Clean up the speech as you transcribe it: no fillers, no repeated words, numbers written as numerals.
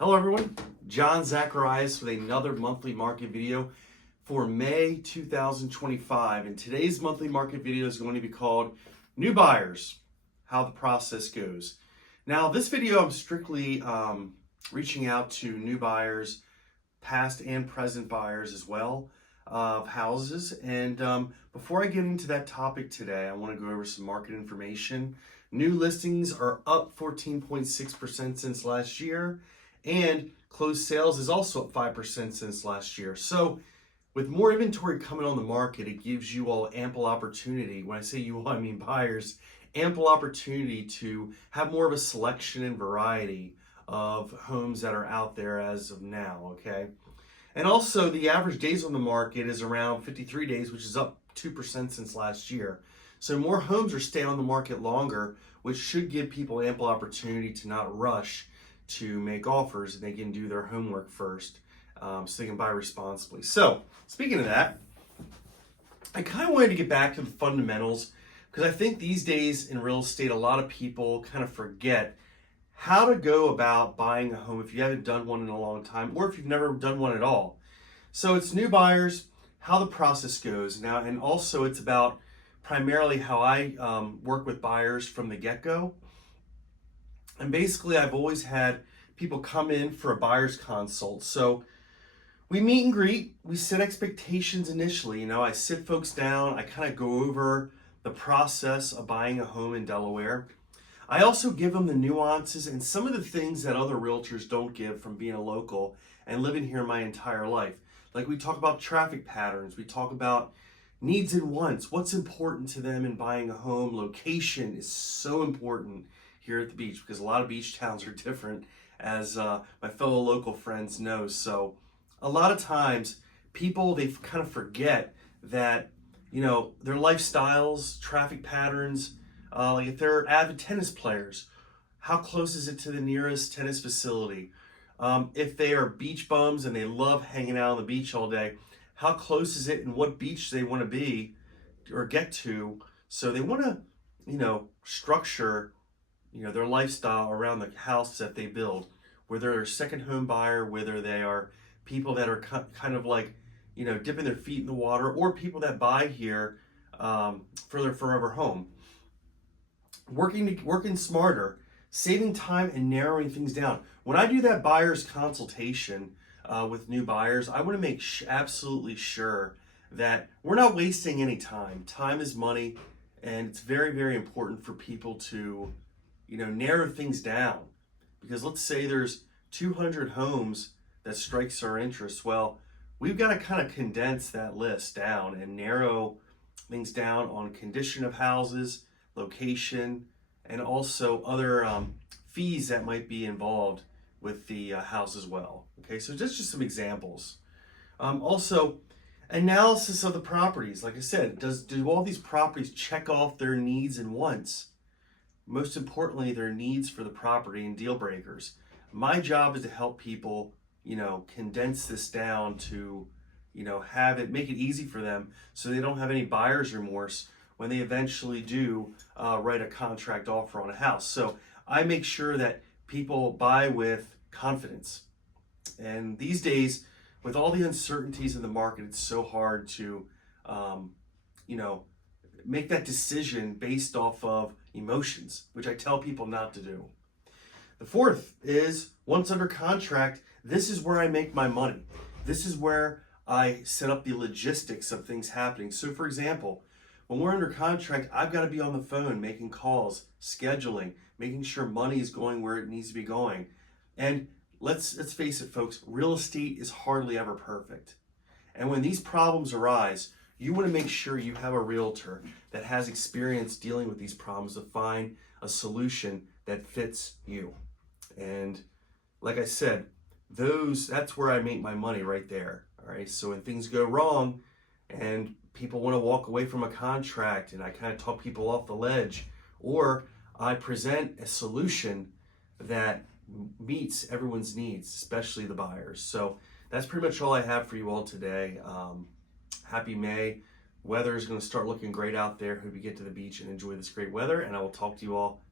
Hello everyone, John Zacharias with another monthly market video for May 2025. And today's monthly market video is going to be called New Buyers, How the Process Goes. Now this video I'm strictly reaching out to new buyers, past and present buyers as well of houses. And before I get into that topic today, I want to go over some market information. New listings are up 14.6% since last year. And closed sales is also up 5% since last year. So with more inventory coming on the market, it gives you all ample opportunity. When I say you all, I mean buyers, ample opportunity to have more of a selection and variety of homes that are out there as of now, okay? And also the average days on the market is around 53 days, which is up 2% since last year. So more homes are staying on the market longer, which should give people ample opportunity to not rush to make offers, and they can do their homework first so they can buy responsibly. So speaking of that, I kind of wanted to get back to the fundamentals because I think these days in real estate, a lot of people kind of forget how to go about buying a home if you haven't done one in a long time or if you've never done one at all. So it's new buyers, how the process goes now, and also it's about primarily how I work with buyers from the get-go. And basically, I've always had people come in for a buyer's consult. So we meet and greet, we set expectations initially. I sit folks down, I kind of go over the process of buying a home in Delaware. I also give them the nuances and some of the things that other realtors don't give from being a local and living here my entire life. Like we talk about traffic patterns, we talk about needs and wants, what's important to them in buying a home. Location is so important here at the beach because a lot of beach towns are different, as my fellow local friends know. So a lot of times people, they kind of forget that their lifestyles, traffic patterns, like if they're avid tennis players, how close is it to the nearest tennis facility? If they are beach bums and they love hanging out on the beach all day, how close is it and what beach they want to be or get to? So they want to structure their lifestyle around the house that they build, whether they're a second home buyer, whether they are people that are kind of like, dipping their feet in the water, or people that buy here for their forever home. Working smarter, saving time and narrowing things down. When I do that buyer's consultation with new buyers, I want to make absolutely sure that we're not wasting any time. Time is money, and it's very, very important for people to narrow things down, because let's say there's 200 homes that strikes our interest. Well, we've got to kind of condense that list down and narrow things down on condition of houses, location, and also other fees that might be involved with the house as well. Okay, so just some examples. Also, analysis of the properties. Like I said, do all these properties check off their needs and wants? Most importantly, their needs for the property and deal breakers. My job is to help people, condense this down to, make it easy for them so they don't have any buyer's remorse when they eventually do write a contract offer on a house. So I make sure that people buy with confidence. And these days, with all the uncertainties in the market, it's so hard to, make that decision based off of emotions, which I tell people not to do. The fourth is, once under contract, this is where I make my money. This is where I set up the logistics of things happening. So for example, when we're under contract, I've got to be on the phone, making calls, scheduling, making sure money is going where it needs to be going. And let's face it, folks, real estate is hardly ever perfect. And when these problems arise, you want to make sure you have a realtor that has experience dealing with these problems to find a solution that fits you. And like I said, that's where I make my money right there. All right. So when things go wrong and people want to walk away from a contract and I kind of talk people off the ledge, or I present a solution that meets everyone's needs, especially the buyers. So that's pretty much all I have for you all today. Happy May. Weather is going to start looking great out there. Hope you get to the beach and enjoy this great weather, and I will talk to you all